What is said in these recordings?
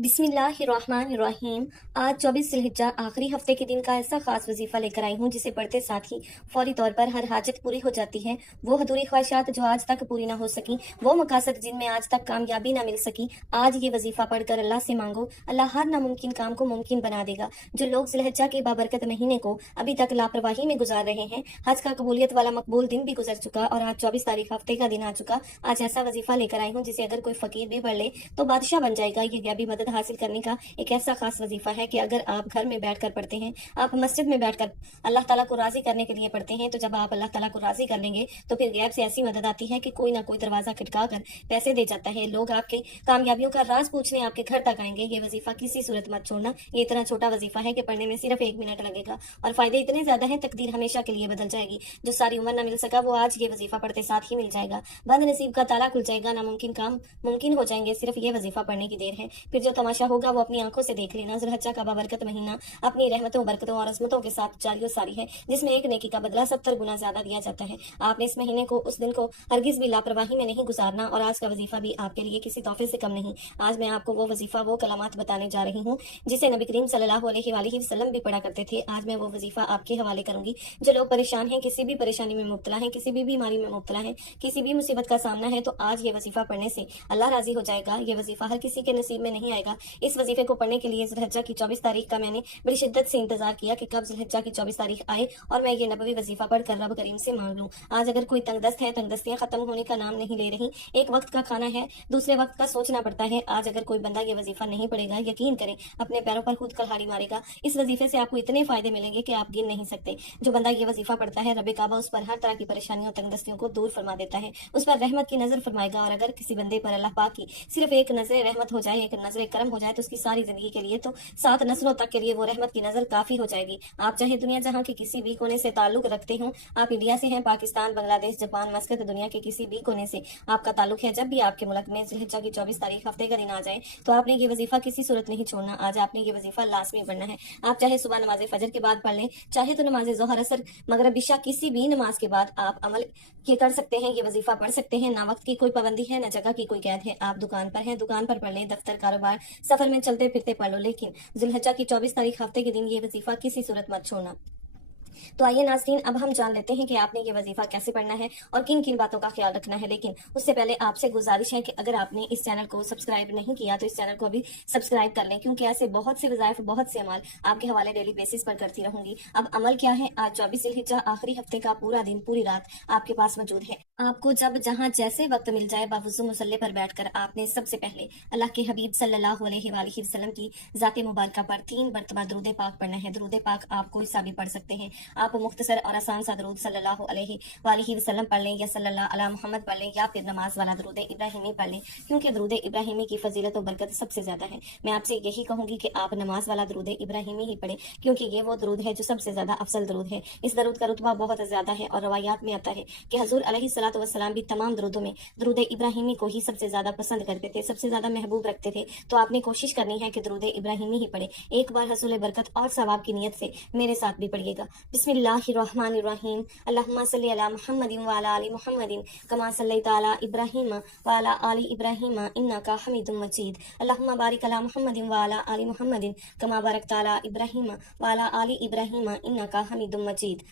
बिस्मिल्लाहिर्रहमानिर्रहीम। आज 24 जिलहिज्जा आखिरी हफ्ते के दिन का ऐसा खास वजीफा लेकर आई हूँ जिसे पढ़ते साथ ही फौरी तौर पर हर हाजत पूरी हो जाती है। वो अधूरी ख्वाहिशात जो आज तक पूरी ना हो सकी, वो मकासद जिनमें आज तक कामयाबी ना मिल सकी, आज ये वजीफा पढ़कर अल्लाह से मांगो। अल्लाह हर नामुमकिन काम को मुमकिन बना देगा। जो लोग जिलहिज्जा के बाबरकत महीने को अभी तक लापरवाही में गुजार रहे हैं, हज का कबूलियत वाला मकबूल दिन भी गुजर चुका और आज 24 तारीख हफ्ते का दिन आ चुका। आज ऐसा वजीफा लेकर आई हूँ जिसे अगर कोई फकीर भी पढ़ ले तो बादशाह बन जाएगा। ये गैबी मदद हासिल करने का एक ऐसा खास वजीफा है कि अगर आप घर में बैठकर पढ़ते हैं, आप मस्जिद में बैठकर अल्लाह ताला को राजी करने के लिए पढ़ते हैं, तो जब आप अल्लाह ताला को राजी कर लेंगे तो फिर गैब से ऐसी मदद आती है कि कोई ना कोई दरवाजा खटका कर पैसे दे जाता है। लोग आपके कामयाबियों का राज पूछने आपके घर तक आएंगे। ये वजीफा किसी सूरत मत छोड़ना। ये इतना छोटा वजीफा है कि पढ़ने में सिर्फ 1 मिनट लगेगा और फायदे इतने ज्यादा है, तकदीर हमेशा के लिए बदल जाएगी। जो सारी उम्र न मिल सका वो आज ये वजीफा पढ़ते साथ ही मिल जाएगा। बंद नसीब का ताला खुल जाएगा, नामुमकिन काम मुमकिन हो जाएंगे। सिर्फ ये वजीफा पढ़ने की देर है। फिर जो तमाशा होगा वो अपनी आंखों से देख लेना। ज़ुल्हिज्जा का बाबरकत महीना अपनी रहमतों, बरकतों और अज़मतों के साथ जारी सारी है, जिसमें एक नेकी का बदला 70 गुना ज्यादा दिया जाता है। आपने इस महीने को, उस दिन को हरगिज भी लापरवाही में नहीं गुजारना और आज का वजीफा भी आपके लिए किसी तोहफे से कम नहीं। आज मैं आपको वो वजीफा, वो कलामात बताने जा रही हूँ जिसे नबी करीम सल्लल्लाहु अलैहि वसल्लम भी पढ़ा करते थे। आज मैं वो वजीफा आपके हवाले करूंगी। जो लोग परेशान हैं, किसी भी परेशानी में मुब्तला हैं, किसी भी बीमारी में मुब्तला हैं, किसी भी मुसीबत का सामना है, तो आज ये वजीफा पढ़ने से अल्लाह राजी हो जाएगा। ये वजीफा हर किसी के नसीब में नहीं आएगा। इस वजीफे को पढ़ने के लिए ज़ुल्हिज्जा की 24 तारीख का मैंने बड़ी शिद्दत से इंतजार किया कि कब ज़ुल्हिज्जा की 24 तारीख आए और मैं ये नबवी वजीफा पढ़कर रब करीम से मांग लूं। आज अगर कोई तंगदस्त है, तंगदस्तियां खत्म होने का नाम नहीं ले रही। एक वक्त का खाना है, दूसरे वक्त का सोचना पड़ता है। आज अगर कोई बंदा ये वजीफा नहीं पढ़ेगा, यकीन करें अपने पैरों पर खुद कुल्हाड़ी मारेगा। इस वजीफे से आपको इतने फायदे मिलेंगे कि आप गिन नहीं सकते। जो बंदा ये वजीफा पढ़ता है, रब काबा उस पर हर तरह की परेशानियों, तंगदस्तियों को दूर फरमा देता है, उस पर रहमत की नजर फरमाएगा। और अगर किसी बंदे पर अल्लाह पाक की सिर्फ एक नजर रहमत हो जाए, एक नजर करम हो जाए, तो उसकी सारी जिंदगी के लिए, तो 7 नस्लों तक के लिए वो रहमत की नजर काफी हो जाएगी। आप चाहे दुनिया जहां के किसी भी कोने से ताल्लुक रखते हो, आप इंडिया से हैं, पाकिस्तान, बांग्लादेश, जापान, मस्कत, दुनिया के किसी भी कोने से आपका ताल्लुक है, जब भी आपके मुल्क में ज़ुल्हिज्जा की 24 तारीख हफ्ते का दिन आ जाए, तो आपने ये वजीफा किसी सूरत नहीं छोड़ना। आज आपने ये वजीफा लाजमी पढ़ना है। आप चाहे सुबह नमाज फजर के बाद पढ़ लें, चाहे तो नमाज जोहर, असर, मगरब, इशा, किसी भी नमाज के बाद आप अमल ये कर सकते हैं, ये वजीफा पढ़ सकते हैं। ना वक्त की कोई पाबंदी है, ना जगह की कोई कैद है। आप दुकान पर हैं, दुकान पर पढ़ लें, दफ्तर, कारोबार, सफर में चलते फिरते पढ़ लो, लेकिन ज़ुल्हिज्जा की 24 तारीख हफ्ते के दिन ये वजीफा किसी सूरत मत छोड़ना। तो आइए नाज़रीन, अब हम जान लेते हैं कि आपने ये वजीफा कैसे पढ़ना है और किन किन बातों का ख्याल रखना है। लेकिन उससे पहले आपसे गुजारिश है कि अगर आपने इस चैनल को सब्सक्राइब नहीं किया तो इस चैनल को अभी सब्सक्राइब कर लें, क्योंकि ऐसे बहुत से वज़ाइफ, बहुत से अमाल आपके हवाले डेली बेसिस पर करती रहूंगी। अब अमल क्या है? आज 24 जिलहिज्जा आखिरी हफ्ते का पूरा दिन, पूरी रात आपके पास मौजूद है। आपको जब जहां जैसे वक्त मिल जाए, बावजू मुसल्ले पर बैठकर आपने सबसे पहले अल्लाह के हबीब सल्लल्लाहु अलैहि वसल्लम की ज़ाते मुबारका पर 3 मरतबा दरूद पाक पढ़ना है। दरूद पाक आप कोई सा भी पढ़ सकते हैं। आप मुख्तसर और आसान सा दरूद सल्लल्लाहु अलैहि वसल्लम पढ़ लें, या सल्लल्लाहु अला मुहम्मद पढ़ लें, या फिर नमाज वाला दरूद इब्राहिमी पढ़ लें, क्योंकि दरूद इब्राहिमी की फजीलत और बरकत सबसे ज्यादा है। मैं आपसे यही कहूंगी कि आप नमाज वाला दरूद इब्राहिमी ही पढ़ें, क्योंकि ये वो दरूद है जो सबसे ज्यादा अफजल दरूद है। इस दरूद का रुतबा बहुत ज्यादा है और रवायात में आता है कि हजूर अलैहिस्सलातु वस्सलाम भी तमाम दरूदों में दरूद इब्राहिमी को ही सबसे ज्यादा पसंद करते थे, सबसे ज्यादा महबूब रखते थे। तो आपने कोशिश करनी है कि दरूद इब्राहिमी ही पढ़े। एक बार हसूल बरकत और सवाब की नियत से मेरे साथ भी पढ़िएगा। बिस्मिल्लाहिर्रहमानिर्रहीम। अल्लाहुम्मा सल्ली अला मुहम्मदिन व अला आलि मुहम्मदिन कमा सल्लैता अला इब्राहीम व अला आलि इब्राहीम इन्नका हमीदुम मजीद। अल्लाहुम्मा बारिक अला मुहम्मदिन व अला आलि मुहम्मदिन कमा बारकता अला इब्राहीम व अला आलि इब्राहीम इन्नका हमीदुम मजीद।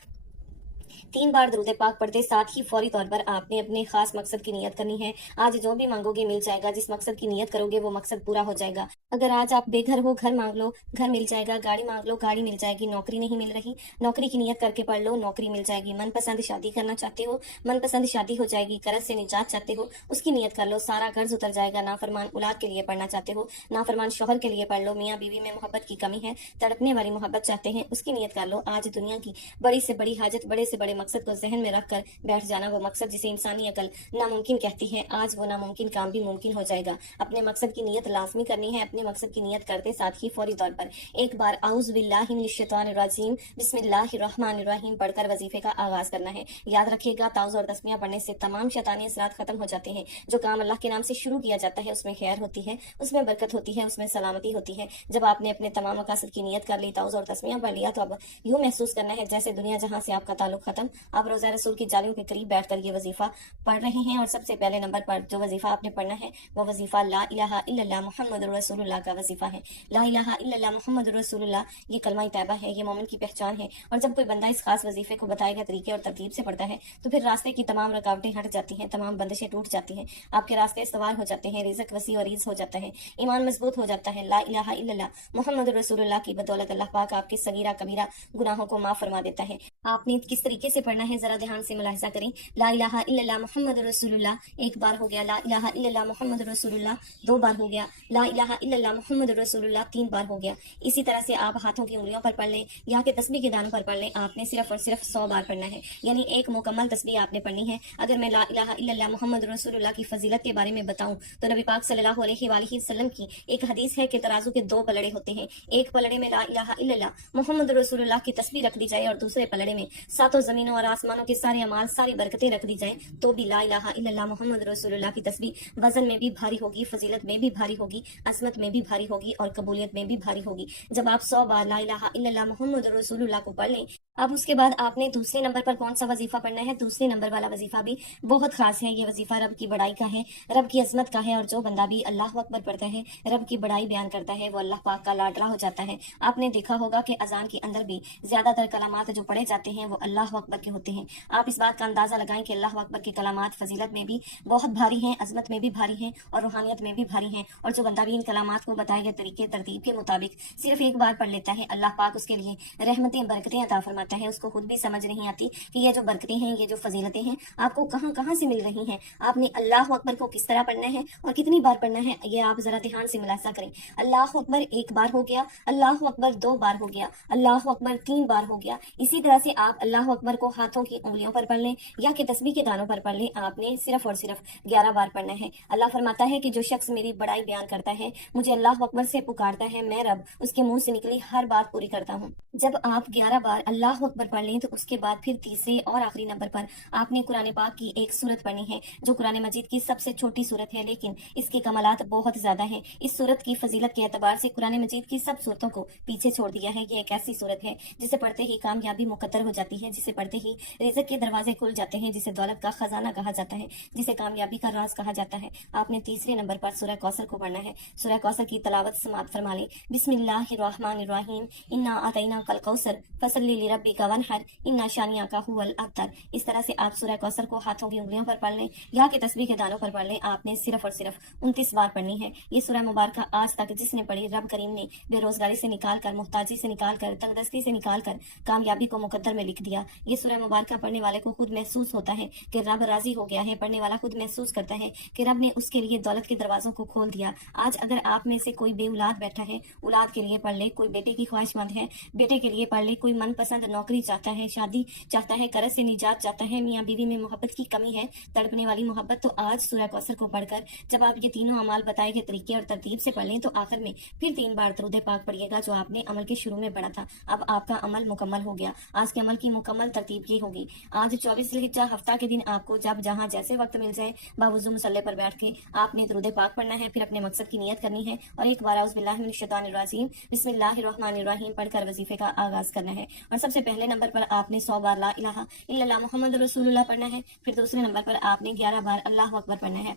3 बार दरूद पाक पढ़ते साथ ही फौरी तौर पर आपने अपने खास मकसद की नियत करनी है। आज जो भी मांगोगे मिल जाएगा। जिस मकसद की नियत करोगे वो मकसद पूरा हो जाएगा। अगर आज आप बेघर हो, घर मांग लो, घर मिल जाएगा। गाड़ी मांग लो, गाड़ी मिल जाएगी। नौकरी नहीं मिल रही, नौकरी की नियत करके पढ़ लो, नौकरी मिल जाएगी। मनपसंद शादी करना चाहते हो, मनपसंद शादी हो जाएगी। कर्ज से निजात चाहते हो, उसकी नियत कर लो, सारा कर्ज उतर जाएगा। नाफरमान औलाद के लिए पढ़ना चाहते हो, नाफरमान शौहर के लिए पढ़ लो। मियाँ बीवी में मोहब्बत की कमी है, तड़पने वाली मोहब्बत चाहते हैं, उसकी नियत कर लो। आज दुनिया की बड़ी से बड़ी हाजत, बड़े से बड़े मकसद को जहन में रख कर बैठ जाना, वो मकसद जिसे इंसानी अकल नामुमकिन कहती है, आज वो नामुमकिन काम भी मुमकिन हो जाएगा। अपने मकसद की नियत लाजमी करनी है। अपने मकसद की नियत करते साथ ही फौरी तौर पर एक बार औज़ु बिल्लाहि मिनश शैतानिर रजीम बिस्मिल्लाहिर्रहमानिर्रहीम पढ़कर वजीफे का आगाज करना है। याद रखिएगा, ताउज़ और तस्मियां पढ़ने से तमाम शैतानी असरात खत्म हो जाते हैं। जो काम अल्लाह के नाम से शुरू किया जाता है उसमें खैर होती है, उसमें बरकत होती है, उसमें सलामती होती है। जब आपने अपने तमाम मकासद की नियत कर ली, ताउज़ और तस्मियां पढ़ लिया, तो अब यूं महसूस करना है जैसे दुनिया जहां से आपका ताल्लुक ख़त्म। आप रोज़ा रसूल की जालियों के करीब बैठकर ये वजीफ़ा पढ़ रहे हैं और सबसे पहले नंबर पर जो वजीफ़ा आपने पढ़ना है वो वजीफ़ा ला इलाहा इल्लल्लाह मुहम्मदुर रसूलुल्लाह का वजीफ़ा है। ला इलाहा इल्लल्लाह मुहम्मदुर रसूलुल्लाह ये कलमा तैयबा है, ये मोमिन की पहचान है। और जब कोई बंदा इस खास वजीफ़े को बताए गए तरीके और तरतीब से पढ़ता है तो फिर रास्ते की तमाम रुकावटें हट जाती हैं, तमाम बंदिशें टूट जाती हैं, आपके रास्ते सवार हो जाते हैं, रिज़्क वसी और ईज़ हो जाता है, ईमान मजबूत हो जाता है। ला इलाहा इल्लल्लाह मुहम्मदुर रसूलुल्लाह की बदौलत अल्लाह पाक आपके सगीरा कबीरा गुनाहों को माफ फरमा देता है। आपने किस तरीके से पढ़ना है जरा ध्यान से मुलाहिजा करें। ला इलाहा इल्लल्लाह मुहम्मदुर रसूलुल्लाह एक बार हो गया, ला इलाहा इल्लल्लाह मुहम्मदुर रसूलुल्लाह दो बार हो गया, ला इलाहा इल्लल्लाह मुहम्मदुर रसूलुल्लाह तीन बार हो गया। इसी तरह से आप हाथों की उंगलियों पर पढ़ लें या के तस्बीह के दानों पर पढ़ लें। आपने सिर्फ और सिर्फ 100 बार पढ़ना है, यानी एक मुकम्मल तस्बीह आपने पढ़नी है। अगर मैं ला इलाहा इल्लल्लाह मुहम्मदुर रसूलुल्लाह की फजीलत के बारे में बताऊं तो नबी पाक सल्लल्लाहु अलैहि वसल्लम की एक हदीस है कि तराजू के दो पलड़े होते हैं। एक पलड़े में ला इलाहा इल्लल्लाह मुहम्मदुर रसूलुल्लाह की तस्बीह रख दी जाए और दूसरे पलड़े में सातों जमीनों और आसमानों के सारे अमाल सारी बरकतें रख दी जाए तो भी ला इलाहा इल्लल्लाह मुहम्मदुर रसूलुल्लाह की तस्बीह वजन में भी भारी होगी, फजीलत में भी भारी होगी, अजमत में भी भारी होगी और कबूलियत में भी भारी होगी। जब आप 100 बार ला इलाहा इल्लल्लाह मुहम्मदुर रसूलुल्लाह को पढ़ लें, अब उसके बाद आपने दूसरे नंबर पर कौन सा वजीफा पढ़ना है। दूसरे नंबर वाला वजीफा भी बहुत खास है। ये वजीफा रब की बड़ाई का है, रब की अजमत का है। और जो बंदा भी अल्लाह अकबर पढ़ता है, रब की बड़ाई बयान करता है, वो अल्लाह पाक का लाडला हो जाता है। आपने देखा होगा कि अजान के अंदर भी ज्यादातर कलामात जो पढ़े जाते हैं वो अल्लाह अकबर के होते हैं। आप इस बात का अंदाजा लगाएं कि अल्लाह अकबर के कलामात फजीलत में भी बहुत भारी हैं, अजमत में भी भारी हैं और रूहानियत में भी भारी हैं। और जो बंदा भी इन कलामात को बताए गए तरीके तरतीब के मुताबिक सिर्फ एक बार पढ़ लेता है, अल्लाह पाक उसके लिए रहमतें बरकतें अता फरमाता है। उसको खुद भी समझ नहीं आती कि ये जो बरकतें हैं, ये जो फजीलतें हैं, आपको कहां कहां से मिल रही हैं। आपने अल्लाह अकबर को किस तरह पढ़ना है और कितनी बार पढ़ना है, ये आप जरा ध्यान से मुलाहिजा करें। अल्लाह अकबर एक बार हो गया, अल्लाह अकबर दो बार हो गया, अल्लाह अकबर तीन बार हो गया। इसी तरह से आप अल्लाह अकबर को हाथों की उंगलियों पर पढ़ लें या कि तस्बीह के दानों पर पढ़ लें। आपने सिर्फ और सिर्फ 11 बार पढ़ना है। अल्लाह फरमाता है कि जो शख्स मेरी बड़ाई बयान करता है, मुझे अल्लाह अकबर से पुकारता है, मैं रब उसके मुंह से निकली हर बात पूरी करता हूँ। जब आप 11 बार अल्लाह अकबर पढ़ लें तो उसके बाद फिर तीसरे और आखिरी नंबर पर आपने कुरान पाक की एक सूरत पढ़नी है जो कुरान मजीद की सबसे छोटी सूरत है, लेकिन इसके कमालात बहुत ज्यादा हैं। इस सूरत की फजीलत के एतबार से कुरान मजीद की सब सूरतों को पीछे छोड़ दिया है। ये एक ऐसी सूरत है जिसे पढ़ते ही कामयाबी मुकद्दर हो जाती है, जिसे पढ़ते ही रिज़्क़ के दरवाजे खुल जाते हैं, जिसे दौलत का खजाना कहा जाता है, जिसे कामयाबी का राज कहा जाता है। आपने तीसरे नंबर पर सूरह कौसर को पढ़ना है। सूरह कौसर की तलावत समाअत फरमा लें। बिस्मिल्लाहिर्रहमानिर्रहीम इन्ना अतैना कल कौसर फसल्लि लिरब्बिका वनहर इन्ना शानियाका हुवल अब्तर। इस तरह से आप सूरह कौसर को हाथों की उंगलियों पर पढ़ लें या कि तस्बीह के दानों पर पढ़ लें। आपने सिर्फ और सिर्फ 29 बार पढ़नी है। ये सूरह मुबारक आज तक जिसने पढ़ी, रब करीम ने बेरोजगारी से निकाल कर, मुहताजी से निकाल कर, तंगदस्ती से निकाल कर कामयाबी को मुकद्दर में लिख दिया। ये सूरह मुबारक पढ़ने वाले को खुद महसूस होता है कि रब राजी हो गया है। पढ़ने वाला खुद महसूस करता है कि रब ने उसके लिए दौलत के दरवाजों को खोल दिया। आज अगर आप में से कोई बेउलाद बैठा है, औलाद के लिए पढ़ ले। कोई बेटे की ख्वाहिशमंद है, बेटे के लिए पढ़ ले। कोई मनपसंद नौकरी चाहता है, शादी चाहता है, कर्ज से निजात चाहता है, मियाँ बीवी में मोहब्बत की कमी है, तड़पने वाली मोहब्बत, तो आज सूरह कौसर को पढ़कर जब आप ये तीनों अमाल बताए गए तरीके और तरतीब से पढ़ लें तो आखिर में फिर 3 बार दरूद पाक पढ़िएगा जो आपने अमल के शुरू में पढ़ा था। अब आपका अमल मुकम्मल हो गया। आज के अमल की मुकम्मल तरतीब ये होगी। आज 24 ज़िलहिज्जा हफ्ता के दिन आपको जब जहाँ जैसे वक्त मिल जाए बावजू मुसल्ले पर बैठ के आपने दरूद पाक पढ़ना है, फिर अपने मकसद की नियत करनी है और एक बार औज़ुबिल्लाहि मिनश्शैतानिर्रजीम बिस्मिल्लाहिर्रहमानिर्रहीम पढ़कर वजीफे का आगाज करना है। और सबसे पहले नंबर पर आपने 100 बार ला इलाहा इल्लल्लाह मुहम्मदुर रसूलुल्लाह पढ़ना है। फिर दूसरे नंबर पर आपने 11 बार अल्लाह अकबर पढ़ना है।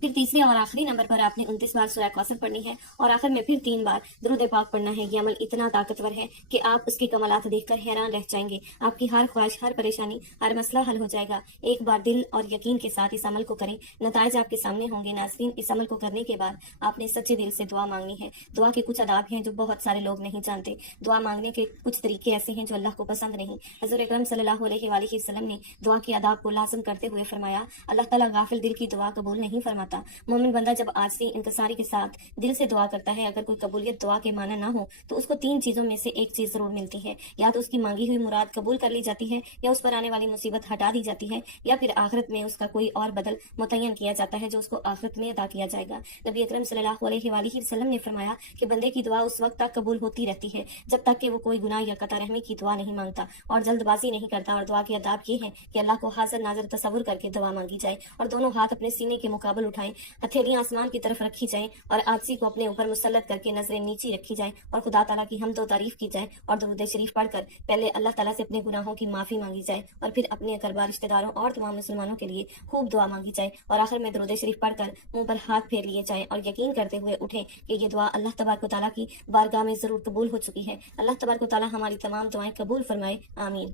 फिर तीसरे और आखिरी नंबर पर आपने 29 बार सूरह कौसर पढ़नी है और आखिर में फिर 3 बार दरूद पाक पढ़ना है। ये अमल इतना ताकतवर है कि आप उसके कमालात देखकर हैरान रह जाएंगे। आपकी हर ख्वाहिश, हर परेशानी, हर मसला हल हो जाएगा। एक बार दिल और यकीन के साथ इस अमल को करें, नताइज आपके सामने होंगे। नाज़रीन, इस अमल को करने के बाद आपने सच्चे दिल से दुआ मांगनी है। दुआ के कुछ अदाब हैं जो बहुत सारे लोग नहीं जानते। दुआ मांगने के कुछ तरीके ऐसे हैं जो अल्लाह को पसंद नहीं। हज़रत अकरम सल्लल्लाहु अलैहि वसल्लम ने दुआ के अदाब को लाज़िम करते हुए फरमाया, अल्लाह ताला गाफिल दिल की दुआ कबूल नहीं फरमाता। मोमिन बंदा जब आजिज़ी इंकिसारी के साथ दिल से दुआ करता है, अगर कोई कबूलियत दुआ के माना ना हो तो उसको 3 चीजों में से एक चीज जरूर मिलती है। या तो उसकी मांगी हुई मुराद कबूल कर ली जाती है, या उस पर आने वाली मुसीबत हटा दी जाती है, या फिर आखिरत में उसका कोई और बदल मुतय्यन किया जाता है जो उसको आखिरत में अदा किया जाएगा। नबी अकरम सल्लल्लाहु अलैहि वसल्लम ने फरमाया कि बंदे की दुआ उस वक्त तक कबूल होती रहती है जब तक कि वो कोई गुनाह या कता रहमी की दुआ नहीं मांगता और जल्दबाजी नहीं करता। और दुआ के अदाब ये है कि अल्लाह को हाजिर नाजर तसव्वुर करके दुआ मांगी जाए और दोनों हाथ अपने सीने के मुकाबल उठा اٹھائیں، ہتھیلیاں آسمان کی طرف رکھی جائیں اور عاجزی کو اپنے اوپر مسلط کر کے نظریں نیچی رکھی جائیں اور خدا تعالیٰ کی حمد و تعریف کی جائے اور درود شریف پڑھ کر پہلے اللہ تعالیٰ سے اپنے گناہوں کی معافی مانگی جائے اور پھر اپنے اقربا رشتہ داروں اور تمام مسلمانوں کے لیے خوب دعا مانگی جائے اور آخر میں درود شریف پڑھ کر منہ پر ہاتھ پھیر لیے جائیں اور یقین کرتے ہوئے اٹھیں کہ یہ دعا اللہ تبارک و تعالیٰ کی بارگاہ میں ضرور قبول ہو چکی ہے۔ اللہ تبارک و تعالیٰ ہماری تمام دعائیں قبول فرمائے، آمین۔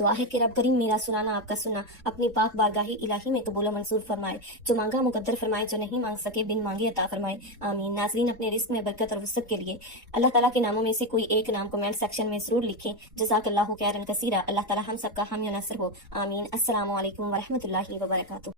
دعا ہے کہ رب کریم میرا سنانا آپ کا سننا اپنی پاک بارگاہ الہی میں قبول و منظور فرمائے، جو مانگا مقدر فرمائے، جو نہیں مانگ سکے بن مانگے عطا فرمائے، آمین۔ ناظرین، اپنے رزق میں برکت اور وسعت کے لیے اللہ تعالیٰ کے ناموں میں سے کوئی ایک نام کمنٹ سیکشن میں ضرور لکھیں۔ جزاک اللہ خیرا کثیرا۔ اللہ تعالیٰ ہم سب کا حامی و ناصر ہو، آمین۔ السلام علیکم ورحمۃ اللہ وبرکاتہ۔